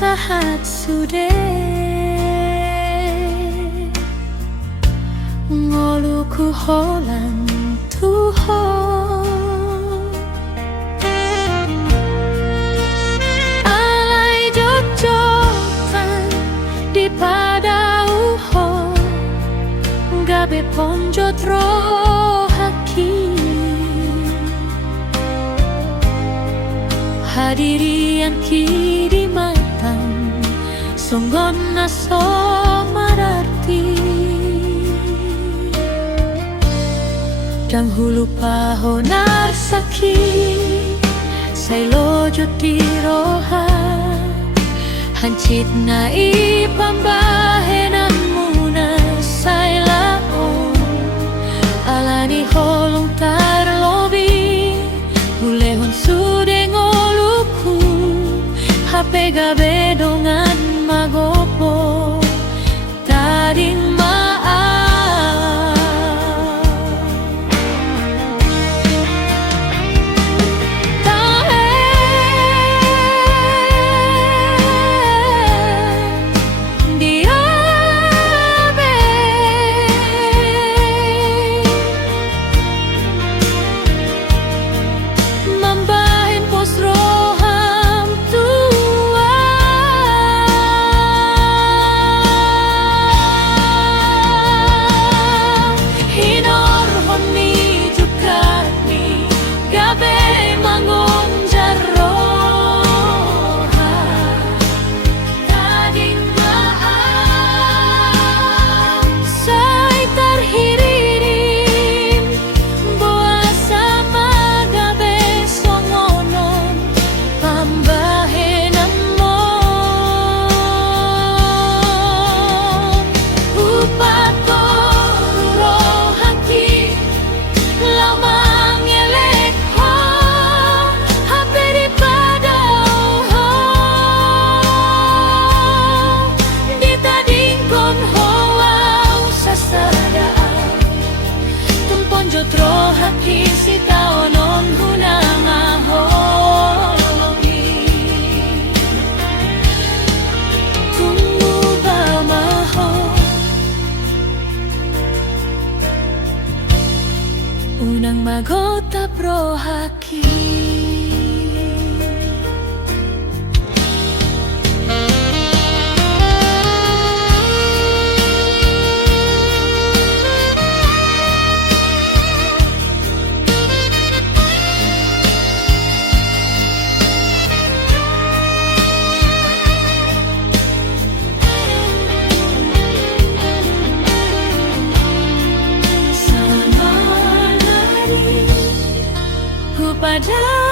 sahat sude ngoluku holan tuho alai jojotan di pada uho gabe ponjot rohaki hadirian kiri matang songgon naso mararti Danghulu pahonar saki say lojo tiroha hancit na ipambahenan muna say laon alani holong tarlobi mulehon sude ngoluku hape gabe dongan magopo taring Jotro haki si taonon hunang ahologi Tunggu bamaho Unang magota pro haki pada